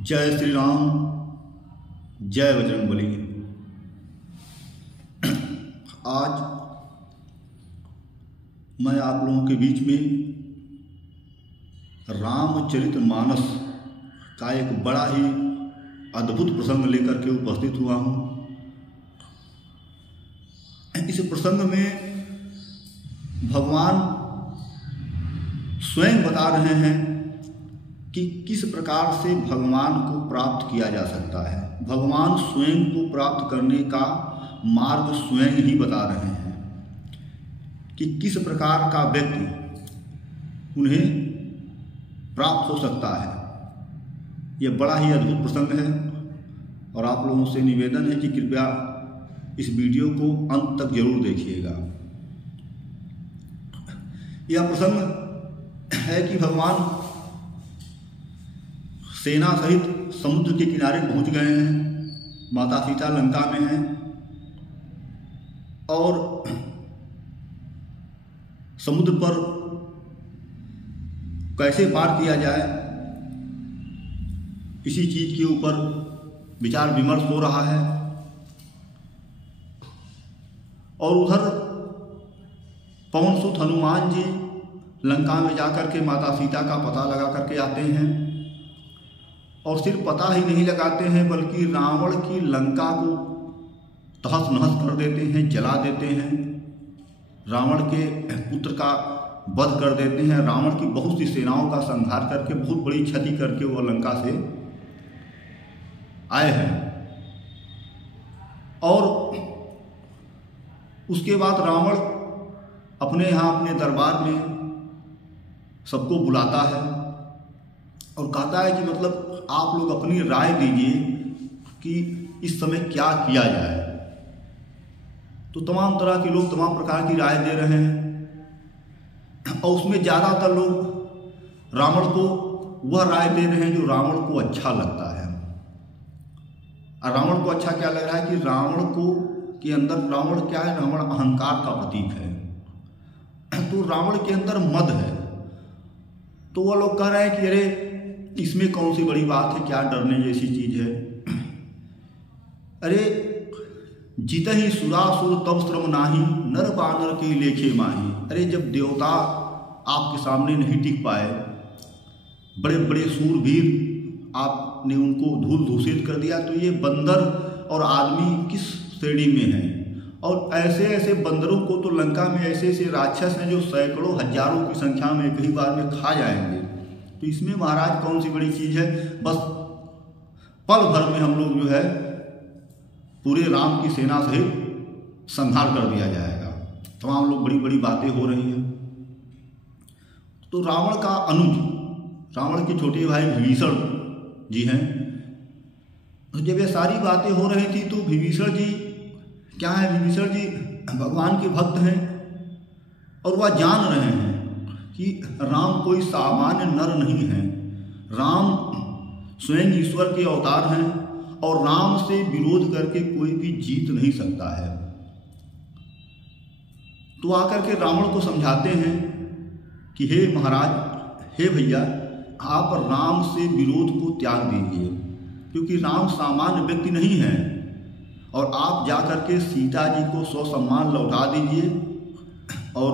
जय श्री राम, जय बजरंगबली। आज मैं आप लोगों के बीच में रामचरितमानस का एक बड़ा ही अद्भुत प्रसंग लेकर के उपस्थित हुआ हूँ। इस प्रसंग में भगवान स्वयं बता रहे हैं कि किस प्रकार से भगवान को प्राप्त किया जा सकता है। भगवान स्वयं को प्राप्त करने का मार्ग स्वयं ही बता रहे हैं कि किस प्रकार का व्यक्ति उन्हें प्राप्त हो सकता है। यह बड़ा ही अद्भुत प्रसंग है और आप लोगों से निवेदन है कि कृपया इस वीडियो को अंत तक जरूर देखिएगा। यह प्रसंग है कि भगवान सेना सहित समुद्र के किनारे पहुंच गए हैं। माता सीता लंका में हैं और समुद्र पर कैसे पार किया जाए इसी चीज के ऊपर विचार विमर्श हो रहा है। और उधर पवनसुत हनुमान जी लंका में जाकर के माता सीता का पता लगा करके आते हैं और सिर्फ पता ही नहीं लगाते हैं बल्कि रावण की लंका को तहस नहस कर देते हैं, जला देते हैं। रावण के पुत्र का वध कर देते हैं। रावण की बहुत सी सेनाओं का संहार करके बहुत बड़ी क्षति करके वो लंका से आए हैं। और उसके बाद रावण अपने यहाँ अपने दरबार में सबको बुलाता है और कहता है कि मतलब आप लोग अपनी राय दीजिए कि इस समय क्या किया जाए। तो तमाम तरह के लोग तमाम प्रकार की राय दे रहे हैं और उसमें ज़्यादातर लोग रावण को वह राय दे रहे हैं जो रावण को अच्छा लगता है। और रावण को अच्छा क्या लग रहा है कि रावण को के अंदर रावण क्या है, रावण अहंकार का प्रतीक है। तो रावण के अंदर मद है। तो वह लोग कह रहे हैं कि अरे इसमें कौन सी बड़ी बात है, क्या डरने जैसी चीज है। अरे जित ही सुरासुर तब श्रम नाही, नर बानर के लेखे माही। अरे जब देवता आपके सामने नहीं टिक पाए, बड़े बड़े सूरवीर आपने उनको धूल धूसित कर दिया, तो ये बंदर और आदमी किस श्रेणी में हैं। और ऐसे ऐसे बंदरों को तो लंका में ऐसे ऐसे राक्षस हैं जो सैकड़ों हजारों की संख्या में एक ही बार में खा जाएंगे। तो इसमें महाराज कौन सी बड़ी चीज है, बस पल भर में हम लोग जो है पूरे राम की सेना सहित संहार कर दिया जाएगा। तमाम लोग बड़ी बड़ी बातें हो रही हैं। तो रावण का अनुज, रावण के छोटे भाई विभीषण जी हैं। तो जब ये सारी बातें हो रही थी तो विभीषण जी क्या है, विभीषण जी भगवान के भक्त हैं और वह जान रहे हैं कि राम कोई सामान्य नर नहीं है। राम स्वयं ईश्वर के अवतार हैं और राम से विरोध करके कोई भी जीत नहीं सकता है। तो आकर के रावण को समझाते हैं कि हे महाराज, हे भैया, आप राम से विरोध को त्याग दीजिए क्योंकि राम सामान्य व्यक्ति नहीं है। और आप जाकर के सीता जी को स्वसम्मान लौटा दीजिए और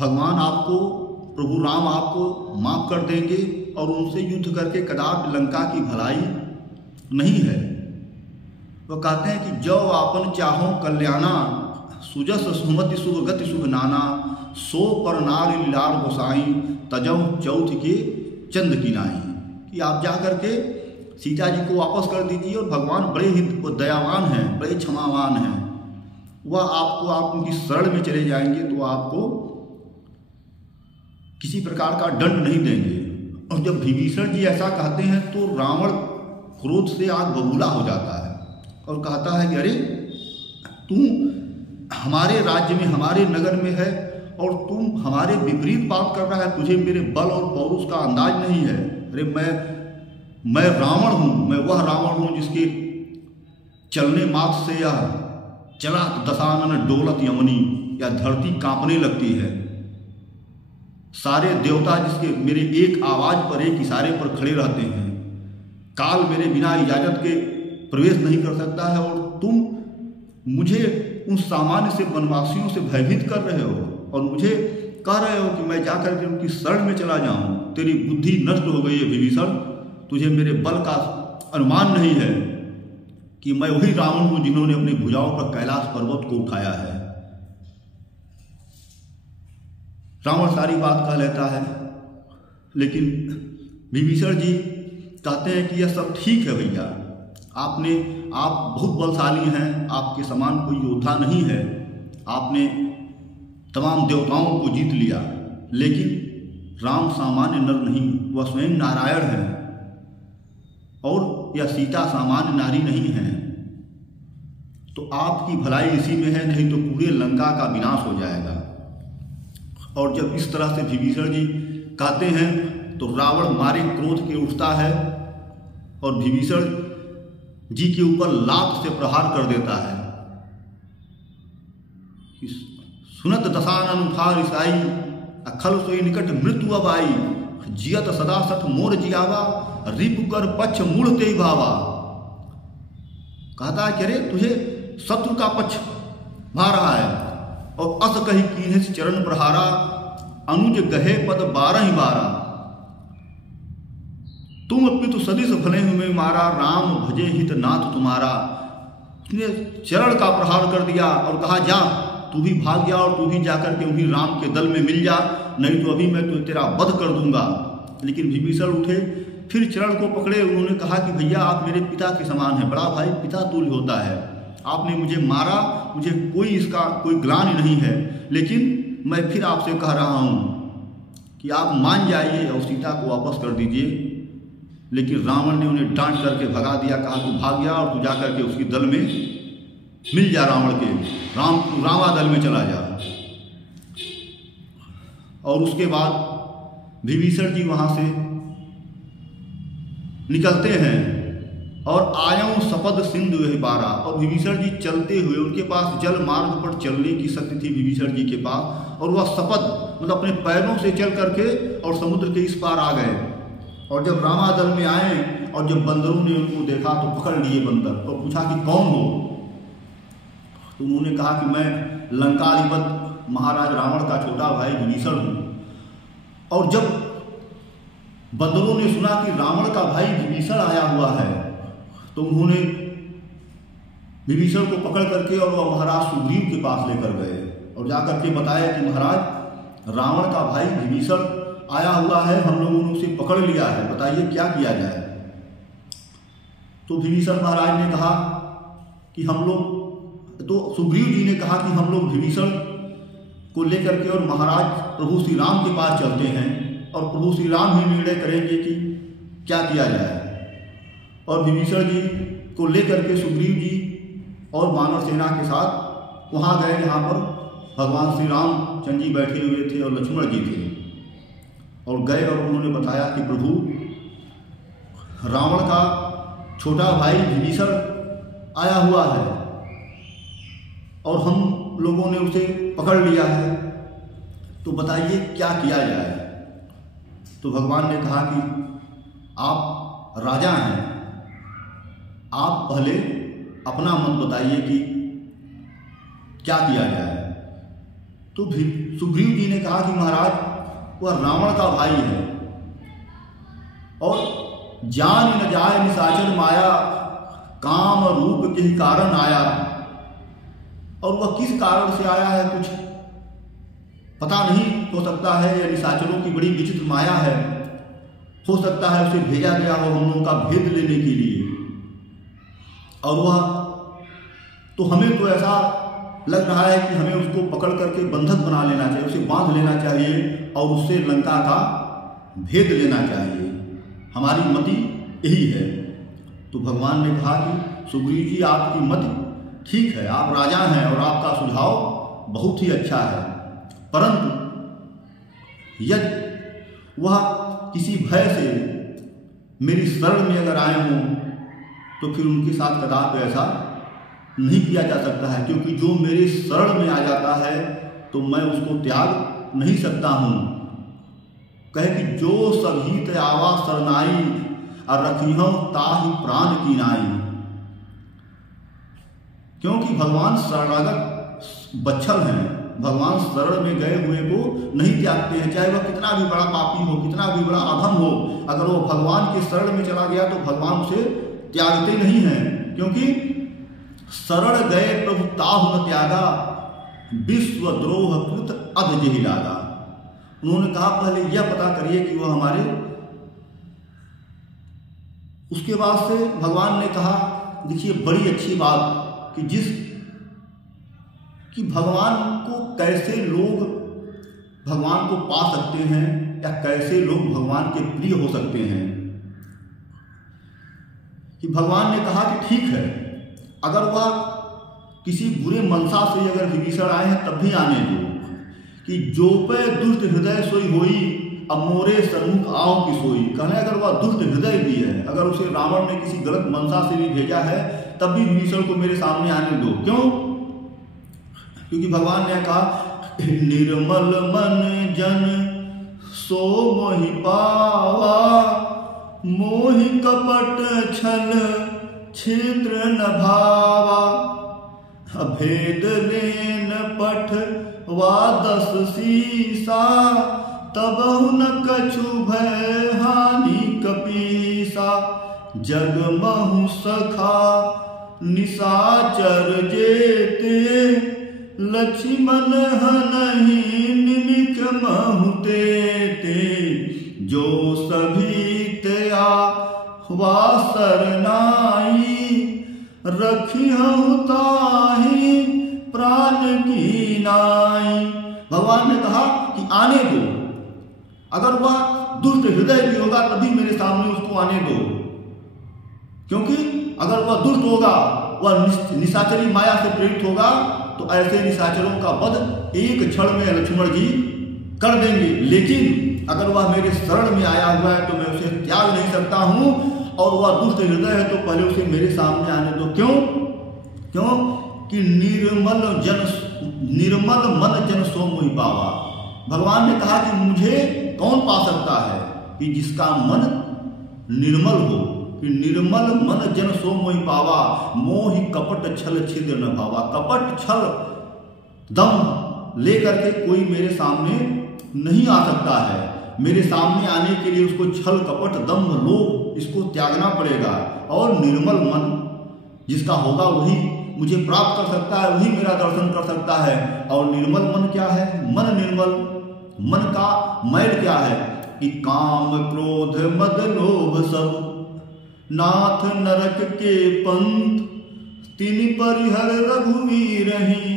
भगवान आपको, प्रभु राम आपको माफ कर देंगे और उनसे युद्ध करके कदापि लंका की भलाई नहीं है। वह कहते हैं कि जो आपन चाहो कल्याणा, सुजस सुमति शुभ गति शुभ नाना, सो पर नार लीलार गोसाई, तजौ चौथ के चंद की नाई। कि आप जा करके सीता जी को वापस कर दीजिए और भगवान बड़े ही दयावान हैं, बड़े क्षमावान हैं। वह आपको, आप उनकी शरण में चले जाएंगे तो आपको किसी प्रकार का दंड नहीं देंगे। और जब विभीषण जी ऐसा कहते हैं तो रावण क्रोध से आग बबूला हो जाता है और कहता है कि अरे तू हमारे राज्य में, हमारे नगर में है और तुम हमारे विपरीत बात कर रहा है। तुझे मेरे बल और पौरुष का अंदाज नहीं है। अरे मैं रावण हूँ, मैं वह रावण हूँ जिसके चलने मात्र से या चला दशानन डोलत यमनी, या धरती कांपने लगती है। सारे देवता जिसके मेरे एक आवाज पर, एक इशारे पर खड़े रहते हैं। काल मेरे बिना इजाज़त के प्रवेश नहीं कर सकता है, और तुम मुझे उन सामान्य से वनवासियों से भयभीत कर रहे हो और मुझे कह रहे हो कि मैं जाकर के उनकी शरण में चला जाऊं। तेरी बुद्धि नष्ट हो गई है विभीषण, तुझे मेरे बल का अनुमान नहीं है कि मैं वही रावण हूं जिन्होंने अपनी भुजाओं पर कैलाश पर्वत को उठाया है। रावण सारी बात कह लेता है, लेकिन विभीषण जी कहते हैं कि यह सब ठीक है भैया, आप बहुत बलशाली हैं, आपके समान कोई योद्धा नहीं है, आपने तमाम देवताओं को जीत लिया, लेकिन राम सामान्य नर नहीं, वह स्वयं नारायण है, और यह सीता सामान्य नारी नहीं है। तो आपकी भलाई इसी में है, नहीं तो पूरे लंका का विनाश हो जाएगा। और जब इस तरह से विभीषण जी कहते हैं तो रावण मारे क्रोध के उठता है और विभीषण जी के ऊपर लात से प्रहार कर देता है। सुनत दशान अनुसार ईसाई अखल सोई निकट मृत्यु अब आई, जियत सदा सठ मोर जियावा, रिप कर पक्ष मूढ़ते भावा। कहता है कि अरे तुझे शत्रु का पक्ष भा रहा है, और अस कही कीन्हे चरण प्रहारा, अनुज गहे पद 12 तुम पितु सदिश भले में मारा, राम भजे हित नाथ तुम्हारा। उसने चरण का प्रहार कर दिया और कहा जा तू भी भाग गया और तू भी जाकर के उन्हीं राम के दल में मिल जा, नहीं तो अभी मैं तो तेरा वध कर दूंगा। लेकिन विभीषण उठे, फिर चरण को पकड़े, उन्होंने कहा कि भैया आप मेरे पिता के समान हैं, बड़ा भाई पिता तुल्य होता है, आपने मुझे मारा, मुझे इसका कोई ग्लानि नहीं है, लेकिन मैं फिर आपसे कह रहा हूँ कि आप मान जाइए और सीता को वापस कर दीजिए। लेकिन रावण ने उन्हें डांट करके भगा दिया, कहा तू भाग गया और तू जाकर के उसकी दल में मिल जा, रावण के रामा दल में चला जा। और उसके बाद विभीषण जी वहां से निकलते हैं और आयऊ सपद सिंधु बारा। और विभीषण जी चलते हुए, उनके पास जल मार्ग पर चलने की शक्ति थी विभीषण जी के पास, और वह सपद मतलब अपने पैरों से चल करके और समुद्र के इस पार आ गए। और जब रामा दल में आए और जब बंदरों ने उनको देखा तो पकड़ लिए बंदर और पूछा कि कौन हो। तो उन्होंने कहा कि मैं लंकाधिपति महाराज रावण का छोटा भाई विभीषण हूँ। और जब बंदरों ने सुना कि रावण का भाई विभीषण आया हुआ है तो उन्होंने विभीषण को पकड़ करके और वह महाराज सुग्रीव के पास लेकर गए और जाकर के बताया कि महाराज रावण का भाई विभीषण आया हुआ है, हम लोगों ने उसे पकड़ लिया है, बताइए क्या किया जाए। तो विभीषण महाराज ने कहा कि हम लोग, तो सुग्रीव जी ने कहा कि हम लोग विभीषण को लेकर के और महाराज प्रभु श्री राम के पास चलते हैं और प्रभु श्री राम ही निर्णय करेंगे कि क्या किया जाए। और विभीषण जी को लेकर के सुग्रीव जी और मानव सेना के साथ वहाँ गए जहाँ पर भगवान श्री रामचंद्र जी बैठे हुए थे और लक्ष्मण जी थे, और गए और उन्होंने बताया कि प्रभु रावण का छोटा भाई विभीषण आया हुआ है और हम लोगों ने उसे पकड़ लिया है, तो बताइए क्या किया जाए। तो भगवान ने कहा कि आप राजा हैं, आप पहले अपना मत बताइए कि क्या किया जाए। तो सुग्रीव जी ने कहा कि महाराज वह रावण का भाई है और जान न जाए निशाचर माया, काम रूप के ही कारण आया। और वह किस कारण से आया है कुछ पता नहीं, हो सकता है यह निशाचरों की बड़ी विचित्र माया है, हो सकता है उसे भेजा गया हो हम लोगों का भेद लेने के लिए। और वह तो हमें तो ऐसा लग रहा है कि हमें उसको पकड़ करके बंधक बना लेना चाहिए, उसे बांध लेना चाहिए और उससे लंका का भेद लेना चाहिए, हमारी मति यही है। तो भगवान ने कहा कि सुग्रीव जी आपकी मति ठीक है, आप राजा हैं और आपका सुझाव बहुत ही अच्छा है, परंतु यदि वह किसी भय से मेरी शरण में अगर आए हों तो फिर उनके साथ कदापि ऐसा नहीं किया जा सकता है, क्योंकि जो मेरे शरण में आ जाता है तो मैं उसको त्याग नहीं सकता हूँ। कहे कि जो सभी आवा शरणाई और रखियो ताहि प्राण की नाई। क्योंकि भगवान शरणागत बच्छल हैं, भगवान शरण में गए हुए को नहीं त्यागते हैं, चाहे वह कितना भी बड़ा पापी हो, कितना भी बड़ा अधम हो। अगर वो भगवान के शरण में चला गया तो भगवान उसे त्यागते नहीं हैं। क्योंकि शरण गए प्रभु ताहु न त्यागा, विश्वद्रोह कृत अध जेहि लागा। उन्होंने कहा पहले यह पता करिए कि वह हमारे, उसके बाद से भगवान ने कहा, देखिए बड़ी अच्छी बात कि भगवान को कैसे लोग भगवान को पा सकते हैं या कैसे लोग भगवान के प्रिय हो सकते हैं। कि भगवान ने कहा कि ठीक है, अगर वह किसी बुरे मनसा से अगर विभीषण आए हैं तब भी आने दो, कि जो पे दुष्ट हृदय सोई होई, अब मोरे सन्मुख आओ की सोई। कहने अगर वह दुष्ट हृदय भी है, अगर उसे रावण ने किसी गलत मनसा से भी भेजा है तब भी विभीषण को मेरे सामने आने दो। क्यों? क्योंकि भगवान ने कहा निर्मल मन जन सो मोहि पावा, मोहि कपट छल छिद्र न भावा, अभेद लेन पठ वा दस सीसा, तबहु न कछु भय हानि कपीसा, जगमहु सखा निशाचर जेते, लक्ष्मण हनहि निमिक महु तेते, जो सभी तया वा सरनाई, रखिहु ताहि प्राण की नाई। भगवान ने कहा कि आने दो, अगर वह दुष्ट हृदय भी होगा तभी मेरे सामने उसको आने दो। क्योंकि अगर वह दुष्ट होगा, वह निशाचरी माया से प्रेरित होगा, तो ऐसे निशाचरों का वध एक क्षण में लक्ष्मण जी कर देंगे। लेकिन अगर वह मेरे शरण में आया हुआ है तो मैं उसे त्याग नहीं सकता हूं, और वह दुष्ट हृदय है तो पहले उसे मेरे सामने आने दो। क्यों कि निर्मल मन जन सो मोहि पावा। भगवान ने कहा कि मुझे कौन पा सकता है कि जिसका मन निर्मल हो, कि निर्मल मन जन सो मोहि पावा, मोहि कपट छल छिद्र न भावा। कपट छल दम लेकर के कोई मेरे सामने नहीं आ सकता है। मेरे सामने आने के लिए उसको छल कपट दम्भ लोभ इसको त्यागना पड़ेगा, और निर्मल मन जिसका होगा वही मुझे प्राप्त कर सकता है, वही मेरा दर्शन कर सकता है। और निर्मल मन क्या है? मन निर्मल, मन का मैल क्या है कि काम क्रोध मद लोभ सब, नाथ नरक के पंथ, तिनि परिहर रघुवीर ही,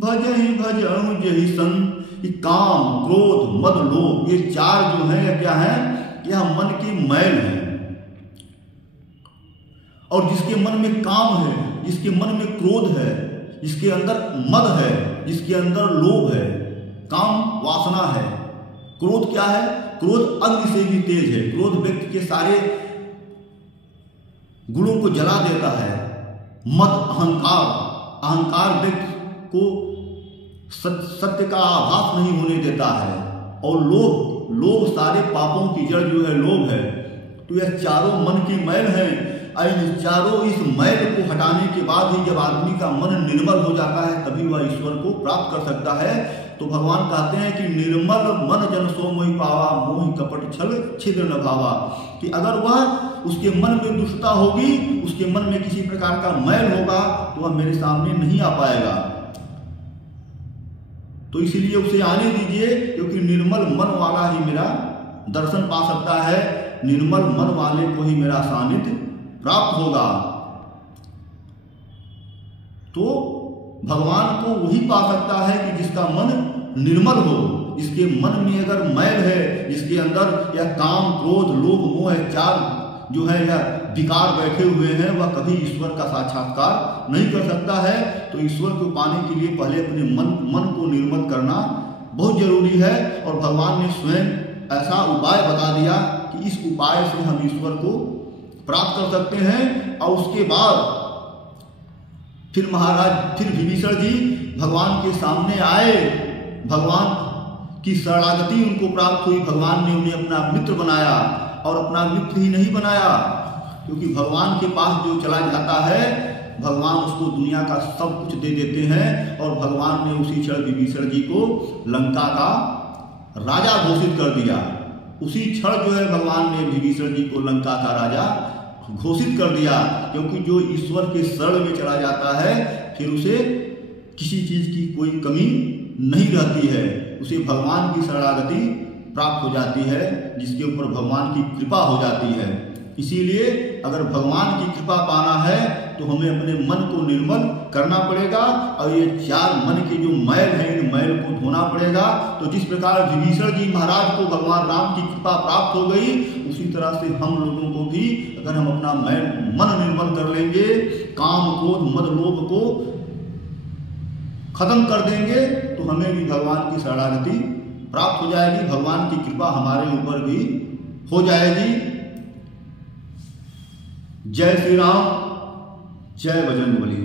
भजहि भजहु जहि संत। काम क्रोध मद लोभ ये चार जो है या क्या है, यह मन की मैल है। और जिसके मन में काम है, जिसके मन में क्रोध है, जिसके अंदर मद है, जिसके अंदर लोभ है, काम वासना है। क्रोध क्या है? क्रोध अग्नि से भी तेज है। क्रोध व्यक्ति के सारे गुणों को जला देता है। मद अहंकार व्यक्ति को सत्य का आभास नहीं होने देता है। और लोभ सारे पापों की जड़ जो है लोभ है। तो यह चारों मन की मैल है। चारों इस मैल को हटाने के बाद ही जब आदमी का मन निर्मल हो जाता है तभी वह ईश्वर को प्राप्त कर सकता है। तो भगवान कहते हैं कि निर्मल मन जन सो मोहि पावा, मोहि कपट छल छिद्र न भावा। कि अगर वह उसके मन में दुष्टता होगी, उसके मन में किसी प्रकार का मैल होगा तो वह मेरे सामने नहीं आ पाएगा। तो इसीलिए उसे आने दीजिए, क्योंकि निर्मल मन वाला ही मेरा दर्शन पा सकता है। निर्मल मन वाले को ही मेरा सानिध्य प्राप्त होगा। तो भगवान को वही पा सकता है कि जिसका मन निर्मल हो, जिसके मन में अगर मैल है, जिसके अंदर यह काम क्रोध लोभ मोह चार जो है यह विकार बैठे हुए हैं, वह कभी ईश्वर का साक्षात्कार नहीं कर सकता है। तो ईश्वर को पाने के लिए पहले अपने मन को निर्मल करना बहुत जरूरी है। और भगवान ने स्वयं ऐसा उपाय बता दिया कि इस उपाय से हम ईश्वर को प्राप्त कर सकते हैं। और उसके बाद फिर विभीषण जी भगवान के सामने आए, भगवान की शरणागति उनको प्राप्त हुई, भगवान ने उन्हें अपना मित्र बनाया और अपना मित्र ही नहीं बनाया, क्योंकि भगवान के पास जो चला जाता है भगवान उसको दुनिया का सब कुछ दे देते हैं। और भगवान ने उसी क्षण विभीषण जी को लंका का राजा घोषित कर दिया। उसी क्षण जो है भगवान ने विभीषण जी को लंका का राजा घोषित कर दिया, क्योंकि जो ईश्वर के शरण में चला जाता है फिर उसे किसी चीज की कोई कमी नहीं रहती है, उसे भगवान की शरणागति प्राप्त हो जाती है, जिसके ऊपर भगवान की कृपा हो जाती है। इसीलिए अगर भगवान की कृपा पाना है तो हमें अपने मन को निर्मल करना पड़ेगा और ये चार मन के जो मैल हैं इन मैल को धोना पड़ेगा। तो जिस प्रकार विभीषण जी महाराज को भगवान राम की कृपा प्राप्त हो गई, उसी तरह से हम लोगों को भी अगर हम अपना मन निर्मल कर लेंगे, काम क्रोध मद लोभ को खत्म कर देंगे, तो हमें भी भगवान की शरणागति प्राप्त हो जाएगी, भगवान की कृपा हमारे ऊपर भी हो जाएगी। जय श्री राम, जय बजरंगबली।